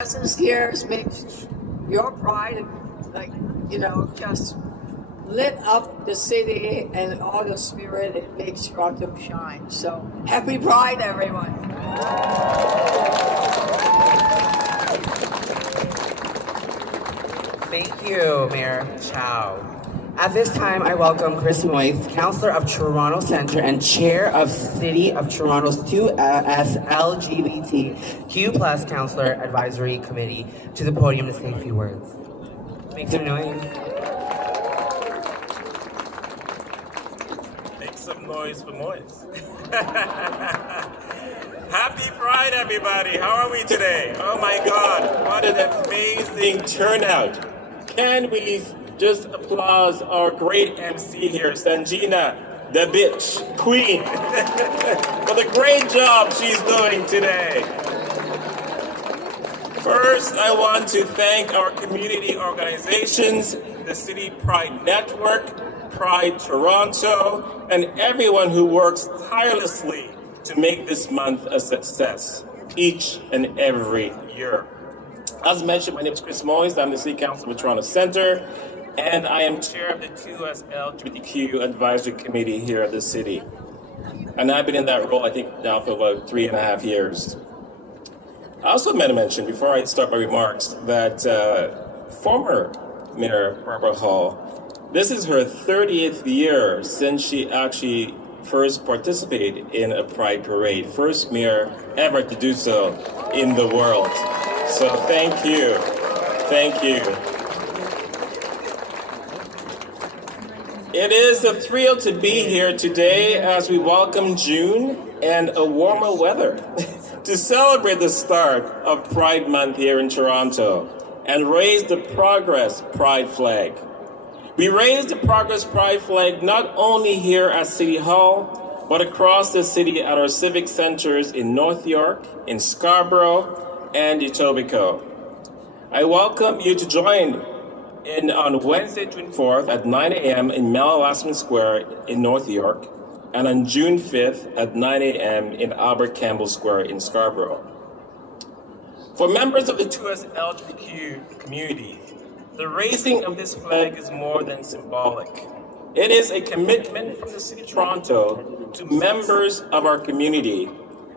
presence here makes your pride, like, just lit up the city and all the spirit. It makes Toronto shine. So happy Pride, everyone. Thank you, Mayor Chow. At this time, I welcome Chris Moyse, Councillor of Toronto Centre and Chair of City of Toronto's 2S LGBTQ plus Councillor Advisory Committee, to the podium to say a few words. Make some noise. Make some noise for Moyse. Happy Pride, everybody. How are we today? Oh my God, what an amazing turnout. Can we just applaud our great MC here, Sanjina, the bitch, queen, for the great job she's doing today. First, I want to thank our community organizations, the City Pride Network, Pride Toronto, and everyone who works tirelessly to make this month a success each and every year. As mentioned, my name is Chris Moyse. I'm the City Councilor of Toronto Centre, and I am chair of the 2S LGBTQ Advisory Committee here at the city. And I've been in that role, I think, now for about 3.5 years. I also meant to mention, before I start my remarks, that former Mayor Barbara Hall, this is her 30th year since she actually first participated in a Pride Parade. First mayor ever to do so in the world. So thank you. Thank you. It is a thrill to be here today as we welcome June and a warmer weather to celebrate the start of Pride Month here in Toronto and raise the Progress Pride flag. We raised the Progress Pride flag not only here at City Hall, but across the city at our civic centers in North York, in Scarborough, and Etobicoke. I welcome you to join in on Wednesday, June 4th at 9 a.m. in Mel Lastman Square in North York, and on June 5th at 9 a.m. in Albert Campbell Square in Scarborough. For members of the 2S LGBTQ community, the raising of this flag is more than symbolic. It is a commitment from the City of Toronto to members of our community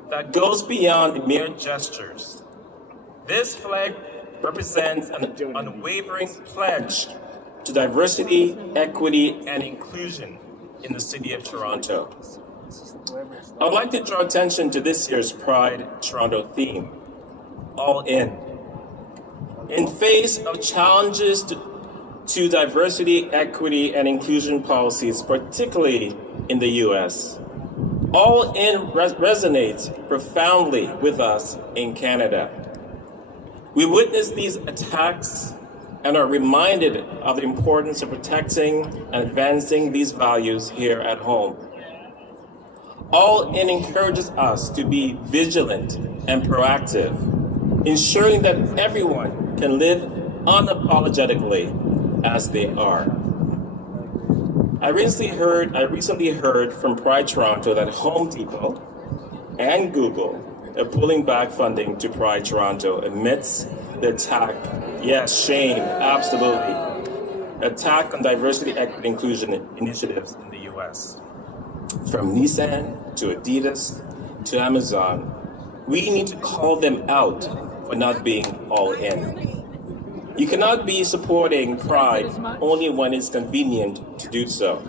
that goes beyond mere gestures. This flag represents an unwavering pledge to diversity, equity, and inclusion in the City of Toronto. I would like to draw attention to this year's Pride Toronto theme, All In. In face of challenges to diversity, equity, and inclusion policies, particularly in the U.S., All In resonates profoundly with us in Canada. We witness these attacks and are reminded of the importance of protecting and advancing these values here at home. All In encourages us to be vigilant and proactive, ensuring that everyone can live unapologetically as they are. I recently heard from Pride Toronto that Home Depot and Google are pulling back funding to Pride Toronto amidst the attack, yes, shame, absolutely, attack on diversity, equity, inclusion initiatives in the U.S. From Nissan to Adidas to Amazon, we need to call them out for not being all in. You cannot be supporting Pride only when it's convenient to do so.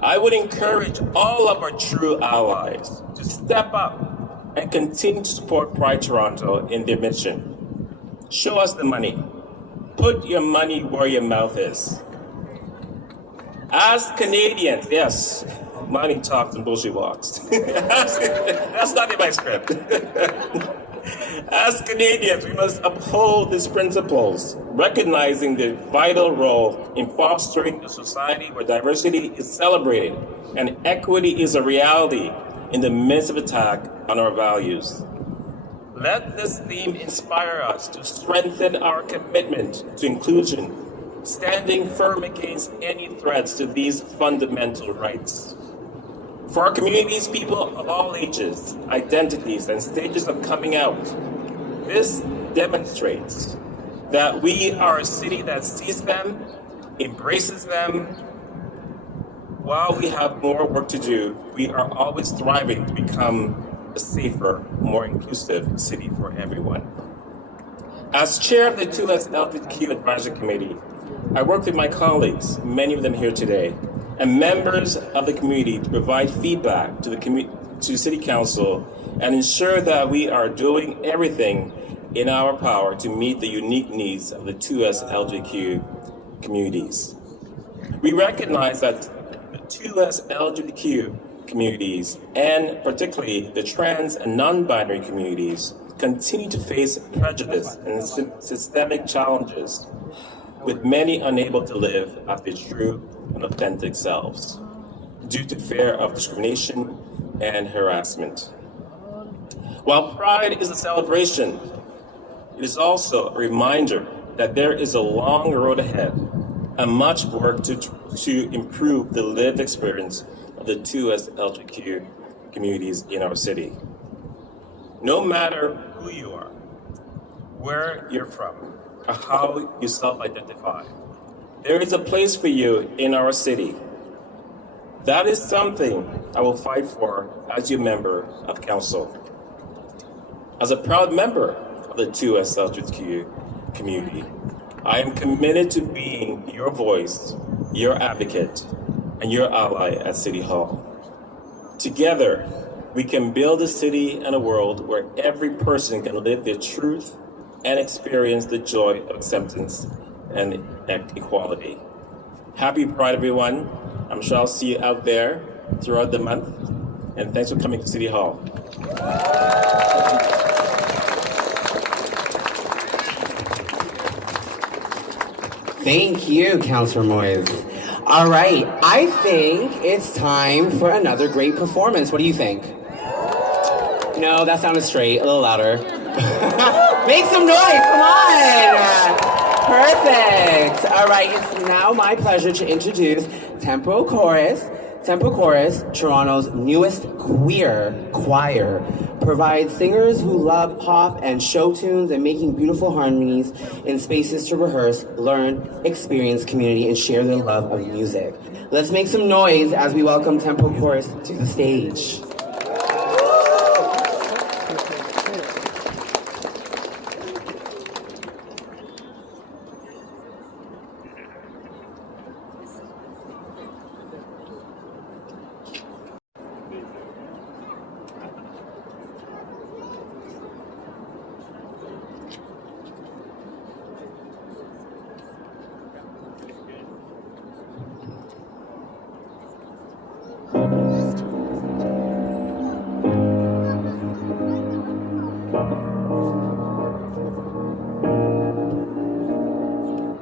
I would encourage all of our true allies to step up and continue to support Pride Toronto in their mission. Show us the money. Put your money where your mouth is. As Canadians, yes, money talks and bullshit walks. That's not in my script. As Canadians, we must uphold these principles, recognizing the vital role in fostering a society where diversity is celebrated and equity is a reality in the midst of attack on our values. Let this theme inspire us to strengthen our commitment to inclusion, standing firm against any threats to these fundamental rights. For our communities, people of all ages, identities, and stages of coming out, This demonstrates that we are a city that sees them, embraces them. While we have more work to do, we are always striving to become a safer, more inclusive city for everyone. As chair of the 2S LGBTQ Advisory Committee, I work with my colleagues, many of them here today, and members of the community to provide feedback to the City Council and ensure that we are doing everything in our power to meet the unique needs of the 2S LGBTQ communities. We recognize that the 2S LGBTQ communities, and particularly the trans and non-binary communities, continue to face prejudice and systemic challenges, with many unable to live as their true and authentic selves due to fear of discrimination and harassment. While Pride is a celebration, it is also a reminder that there is a long road ahead and much work to improve the lived experience of the 2S LGBTQ communities in our city. No matter who you are, where you're from, or how you self-identify, there is a place for you in our city. That is something I will fight for as your member of council. As a proud member of the 2S LGBTQ community, I am committed to being your voice, your advocate, and your ally at City Hall. Together, we can build a city and a world where every person can live their truth and experience the joy of acceptance and equality. Happy Pride, everyone. I'm sure I'll see you out there throughout the month. And thanks for coming to City Hall. Thank you, Councilor Moyes. All right, I think it's time for another great performance. What do you think? No, that sounded straight. A little louder. Make some noise, come on! Perfect. All right, it's now my pleasure to introduce Tempo Chorus. Tempo Chorus, Toronto's newest queer choir, provides singers who love pop and show tunes and making beautiful harmonies in spaces to rehearse, learn, experience community, and share their love of music. Let's make some noise as we welcome Tempo Chorus to the stage.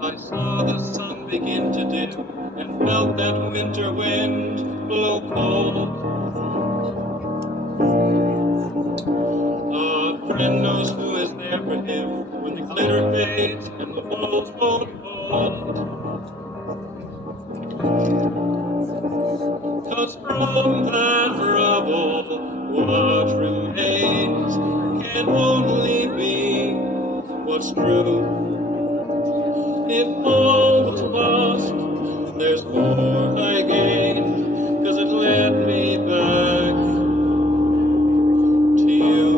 I saw the sun begin to dip and felt that winter wind blow cold. A friend knows who is there for him when the glitter fades and the walls won't hold. 'Cause from that rubble, what remains can only be what's true. If all was lost, there's more I gained, 'cause it led me back to you.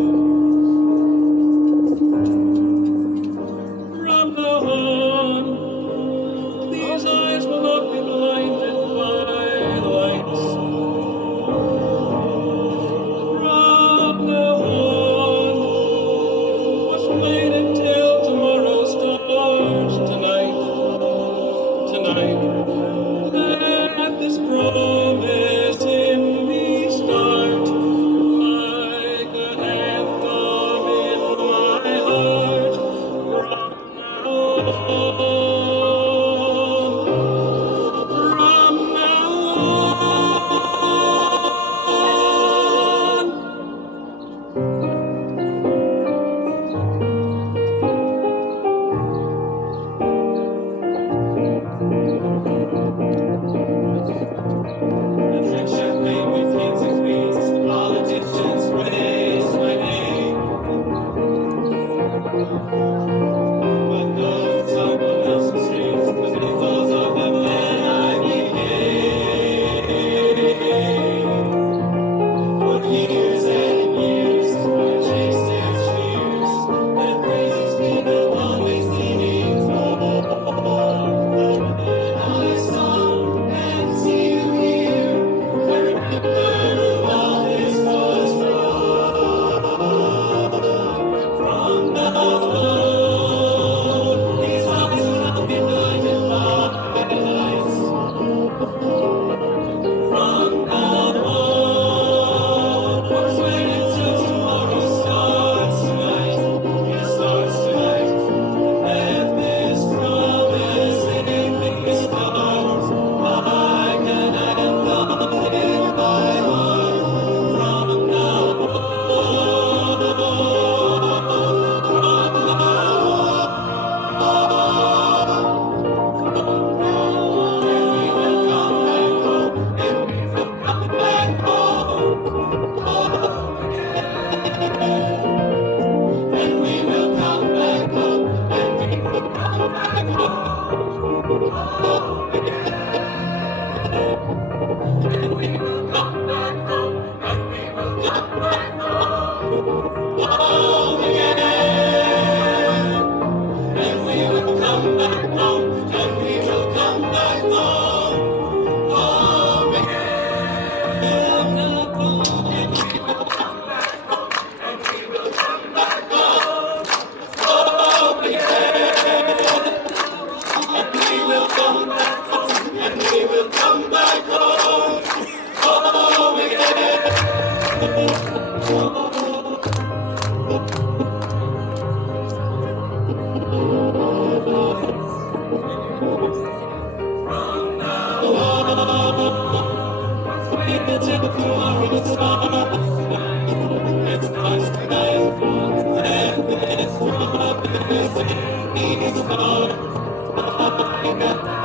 From now on, these eyes will not be blinded by lights. From now on, what's waiting till tomorrow stars tonight. Let this promise in me start like a anthem in my heart. From now on. But though someone else sings, the thoughts of them let I behave. For years and years, I chased their fears, that praises me but always needing more. Then I saw and see you here, I remember who all this was from now on. These eyes will not be blinded by lights. From now on, what's waiting till tomorrow starts tonight? It starts tonight. Let this promise in me start like an anthem in my heart. From now and we will come back home, and we will come back home, and we will come back home, and we will come back home again. And we will come back home, and we will come back home again. And we will come back home, and we will come back home again. And we will come back home, and we will come back home again. From now on, wait until tomorrow starts tonight. It starts tonight. Let this promise in me start. From now and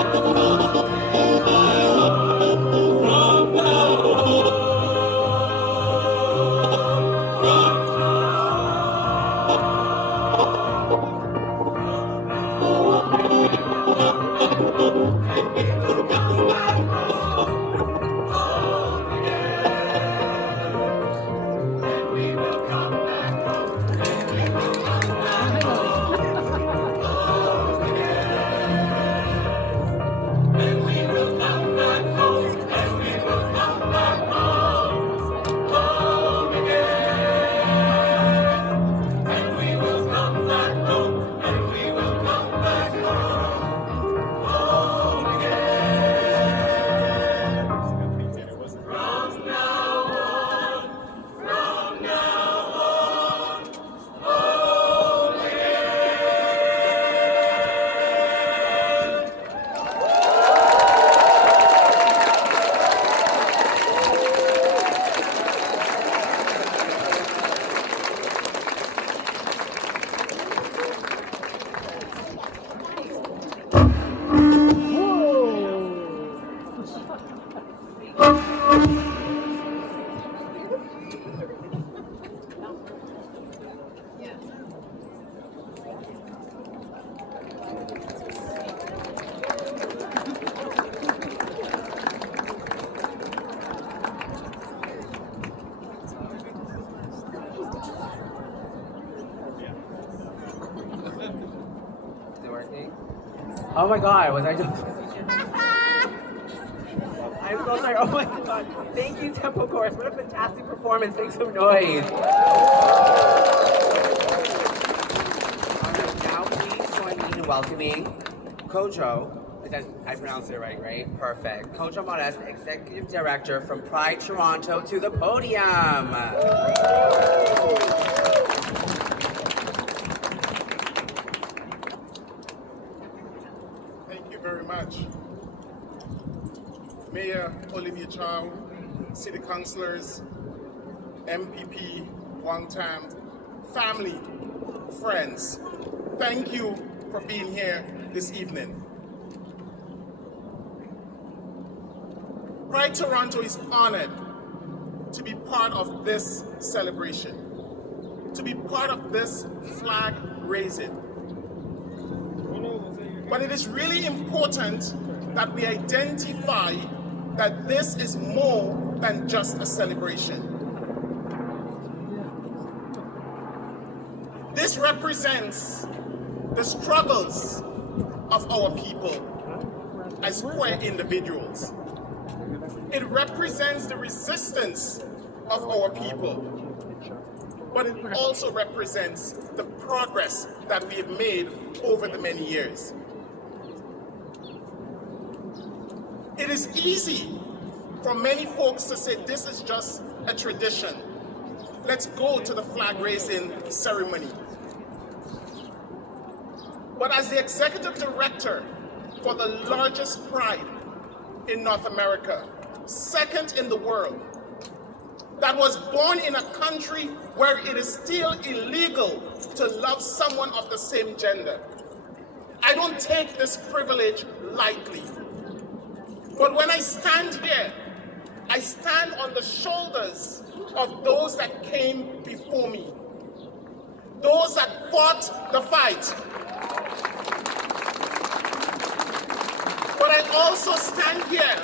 we will come back home, and we will come back home again. And we will come back home, and we will come back home again. From now on, from now on, home Is it working? Oh my god, was I just... I'm so sorry, oh my god. Thank you, Temple Chorus. What a fantastic performance. Make some noise. Alright, now please join me in welcoming Kojo. I pronounced it right? Perfect. Kojo Modest, Executive Director from Pride Toronto, to the podium. Thank you very much. Mayor Olivia Chow, City Councillors, MPP, Wang Tam, family, friends, thank you for being here this evening. Pride Toronto is honored to be part of this celebration, to be part of this flag raise it. But it is really important that we identify that this is more than just a celebration. This represents the struggles of our people as queer individuals. It represents the resistance of our people, but it also represents the progress that we have made over the many years. It is easy for many folks to say this is just a tradition. Let's go to the flag raising ceremony. But as the executive director for the largest pride in North America, second in the world, that was born in a country where it is still illegal to love someone of the same gender, I don't take this privilege lightly. But when I stand here, I stand on the shoulders of those that came before me, those that fought the fight. But I also stand here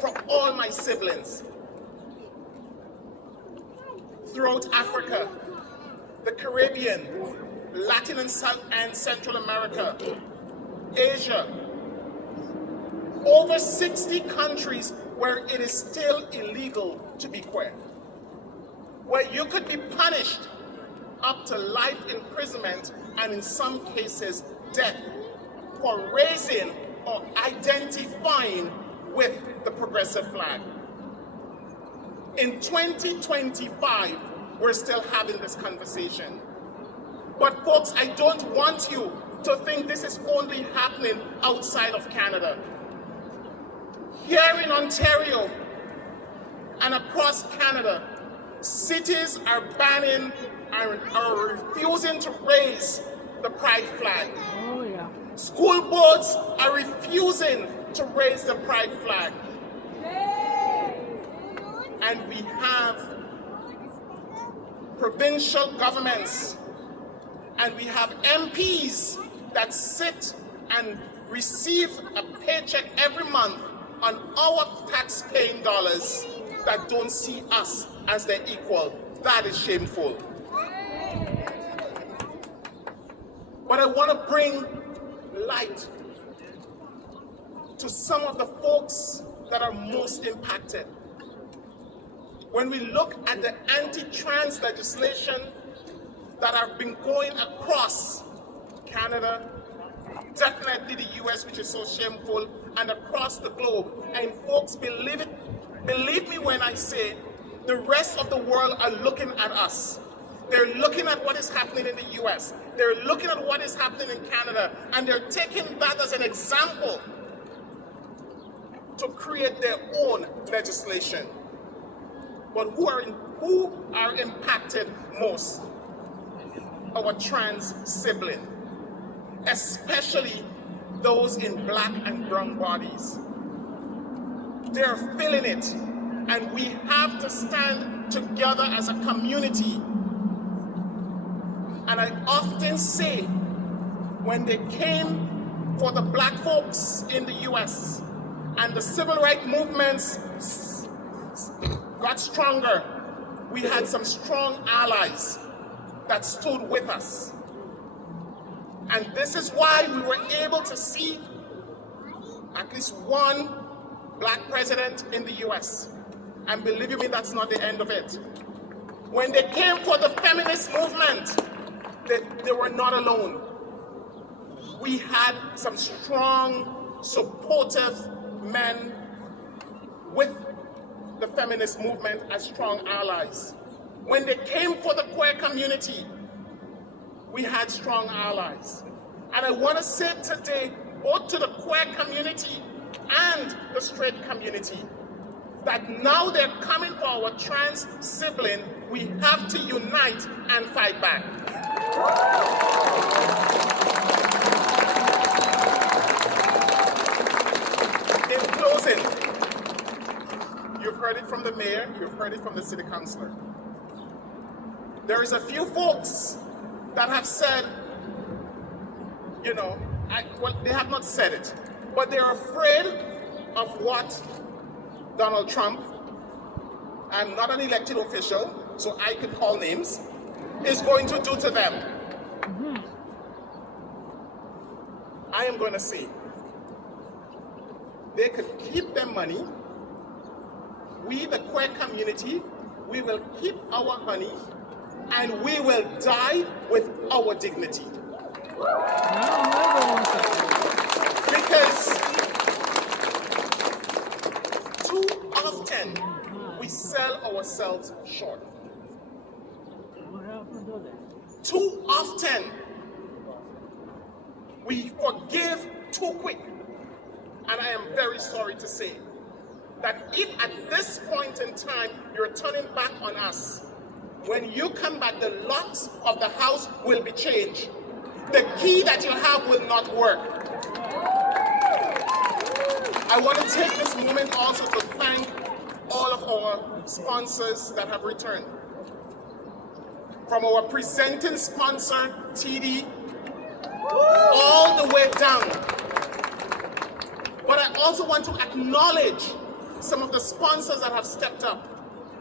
for all my siblings throughout Africa, the Caribbean, Latin and South and Central America, Asia, over 60 countries where it is still illegal to be queer, where you could be punished up to life imprisonment and in some cases death for raising or identifying with the progressive flag. In 2025, we're still having this conversation. But folks, I don't want you to think this is only happening outside of Canada. Here in Ontario and across Canada, cities are banning, are refusing to raise the pride flag. Oh, yeah. School boards are refusing to raise the pride flag. And we have provincial governments and we have MPs that sit and receive a paycheck every month on our tax-paying dollars that don't see us as their equal. That is shameful. But I want to bring light to some of the folks that are most impacted. When we look at the anti-trans legislation that have been going across Canada, definitely the US, which is so shameful, and across the globe. And folks, believe me when I say the rest of the world are looking at us. They're looking at what is happening in the US. They're looking at what is happening in Canada, and they're taking that as an example to create their own legislation. But who are impacted most? Our trans sibling, especially those in black and brown bodies. They're feeling it, and we have to stand together as a community. And I often say, when they came for the black folks in the US and the civil rights movements got stronger, we had some strong allies that stood with us. And this is why we were able to see at least one black president in the US. And believe me, that's not the end of it. When they came for the feminist movement, they were not alone. We had some strong, supportive men with the feminist movement as strong allies. When they came for the queer community, we had strong allies. And I want to say today, both to the queer community and the straight community, that now they're coming for our trans sibling, we have to unite and fight back. In closing, you've heard it from the mayor, you've heard it from the city councilor. There is a few folks that have said, well, they have not said it, but they're afraid of what Donald Trump, I'm not an elected official, so I could call names, is going to do to them. I am going to say, they could keep their money. We, the queer community, we will keep our honey, and we will die with our dignity. Because too often we sell ourselves short. Too often we forgive too quick. And I am very sorry to say that if at this point in time you're turning back on us, when you come back, the locks of the house will be changed. The key that you have will not work. I want to take this moment also to thank all of our sponsors that have returned. From our presenting sponsor, TD, all the way down. But I also want to acknowledge some of the sponsors that have stepped up.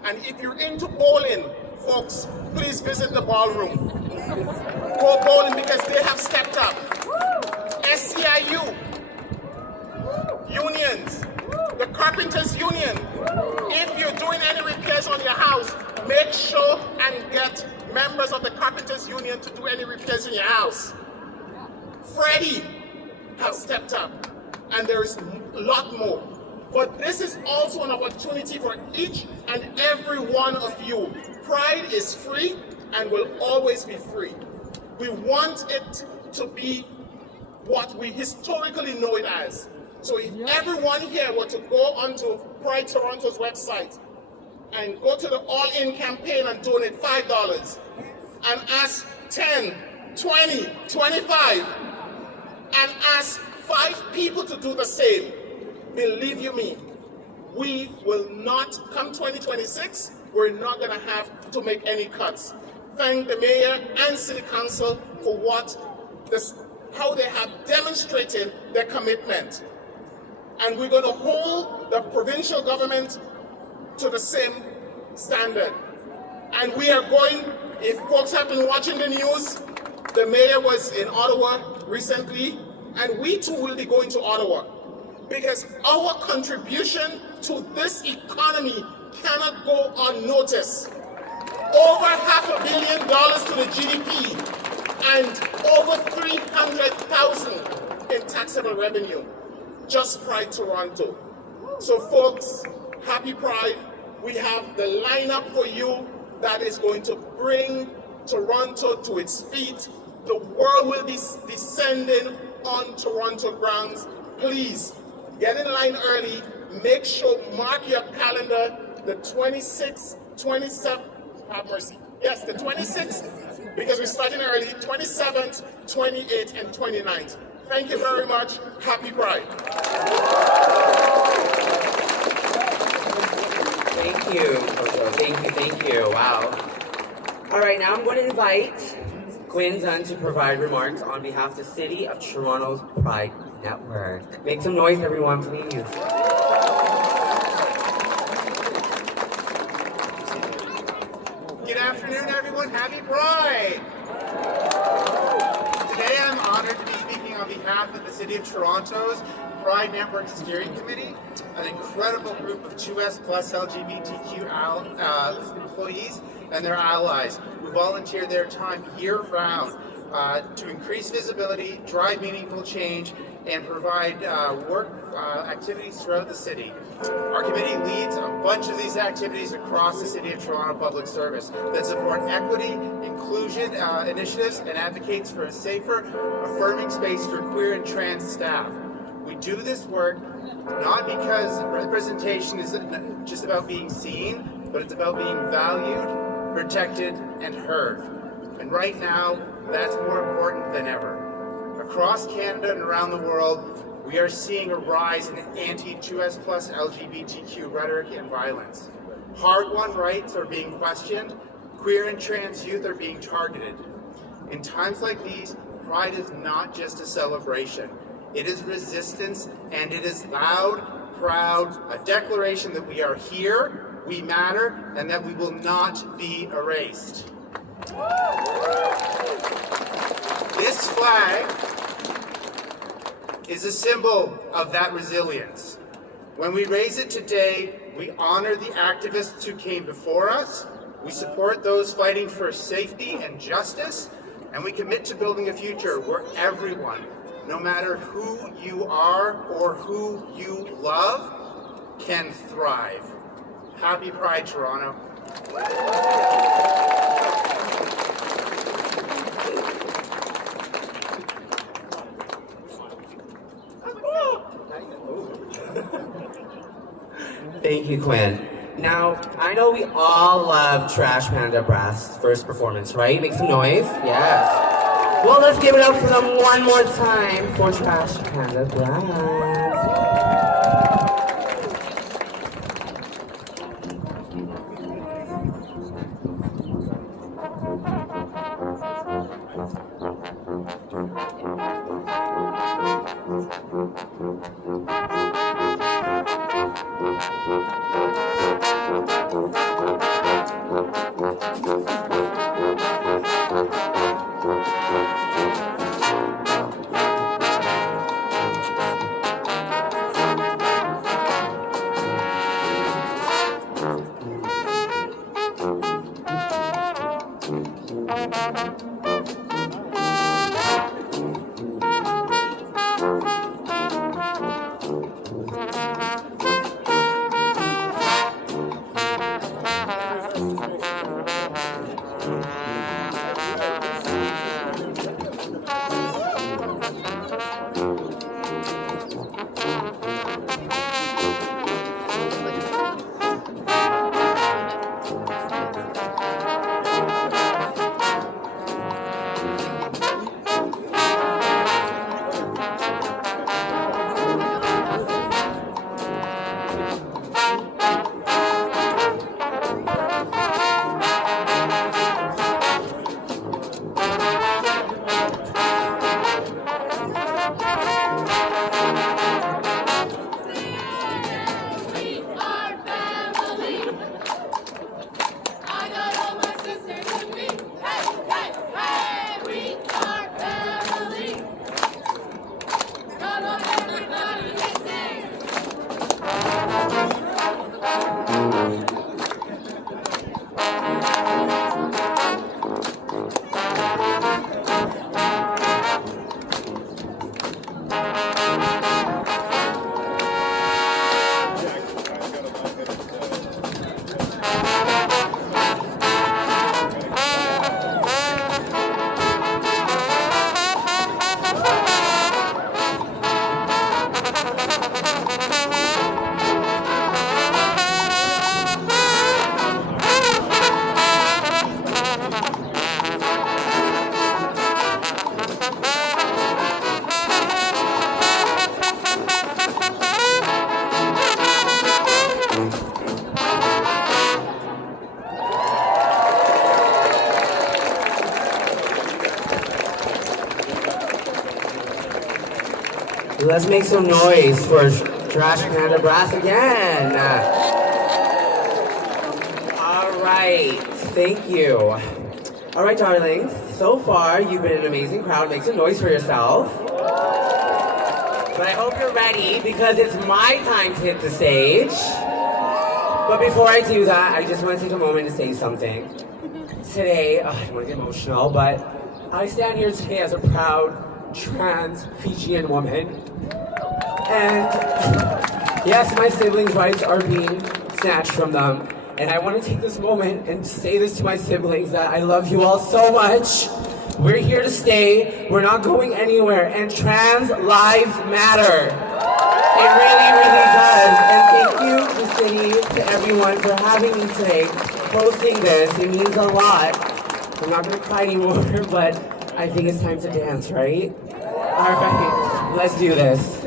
And if you're into bowling, folks, please visit the ballroom. Go bowling because they have stepped up. SCIU, unions, the Carpenters Union. If you're doing any repairs on your house, make sure and get members of the Carpenters Union to do any repairs in your house. Freddie have stepped up, and there is a lot more. But this is also an opportunity for each and every one of you. Pride is free and will always be free. We want it to be what we historically know it as. So if everyone here were to go onto Pride Toronto's website and go to the All In campaign and donate $5 and ask 10, 20, 25 and ask 5 people to do the same, believe you me, we will not, come 2026, we're not going to have to make any cuts. Thank the mayor and city council for how they have demonstrated their commitment. And we're going to hold the provincial government to the same standard. And we are going, if folks have been watching the news, the mayor was in Ottawa recently, and we too will be going to Ottawa. Because our contribution to this economy cannot go unnoticed. Over $500 million to the GDP and over $300,000 in taxable revenue. Just Pride Toronto. So folks, happy Pride. We have the lineup for you that is going to bring Toronto to its feet. The world will be descending on Toronto grounds. Please, get in line early. Make sure, mark your calendar, the 26th, 27th, have mercy. Yes, the 26th, because we're starting early, 27th, 28th, and 29th. Thank you very much. Happy Pride. Thank you, Kojo. Thank you. Wow. All right, now I'm going to invite Gwen Zun to provide remarks on behalf of the City of Toronto's Pride Network. Make some noise, everyone, please. Good afternoon, everyone. Happy Pride! Today I'm honored to be speaking on behalf of the City of Toronto's Pride Network Steering Committee, an incredible group of 2S plus LGBTQ employees and their allies who volunteer their time year-round to increase visibility, drive meaningful change, and provide work activities throughout the city. Our committee leads a bunch of these activities across the City of Toronto Public Service that support equity, inclusion initiatives, and advocates for a safer, affirming space for queer and trans staff. We do this work not because representation is just about being seen, but it's about being valued, protected, and heard. And right now, that's more important than ever. Across Canada and around the world, we are seeing a rise in anti-2S plus LGBTQ rhetoric and violence. Hard-won rights are being questioned, queer and trans youth are being targeted. In times like these, Pride is not just a celebration. It is resistance, and it is loud, proud, a declaration that we are here, we matter, and that we will not be erased. This flag is a symbol of that resilience. When we raise it today, we honor the activists who came before us, we support those fighting for safety and justice, and we commit to building a future where everyone, no matter who you are or who you love, can thrive. Happy Pride, Toronto. Thank you, Quinn. Now, I know we all love Trash Panda Brass' first performance, right? Make some noise. Yes. Well, let's give it up for them one more time for Trash Panda Brass. Let's make some noise for Trash Panda Brass again. All right, thank you. All right, darlings, so far you've been an amazing crowd. Make some noise for yourself. But I hope you're ready because it's my time to hit the stage. But before I do that, I just want to take a moment to say something. Today, I don't want to get emotional, but I stand here today as a proud trans Fijian woman. And yes, my siblings' rights are being snatched from them. And I want to take this moment and say this to my siblings that I love you all so much. We're here to stay. We're not going anywhere. And trans lives matter. It really, really does. And thank you to the city, to everyone for having me today, hosting this. It means a lot. I'm not going to cry anymore, but I think it's time to dance, right? All right, let's do this.